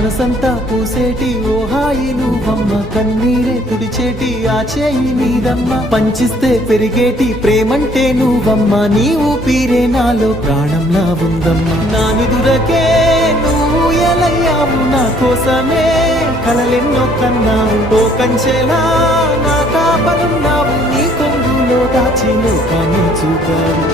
మనసంతా పూసేటి ఓ హాయి నువ్వమ్మ, కన్నీరే తుడిచేటి ఆ చేయి నీదమ్మ, పంచిస్తే పెరిగేటి ప్రేమంటే నువ్వమ్మ, నీ ఊపిరే నాలో ప్రాణంలా ఉందమ్మా. నా నిదురకే నువ్వు ఎలయ్యావు, నా కోసమే కలలెన్నో కన్నావు, ఓ కంచెలా నా కాపలున్నావు, నీ కొంగులో దాచి లోకాన్ని చూపావు.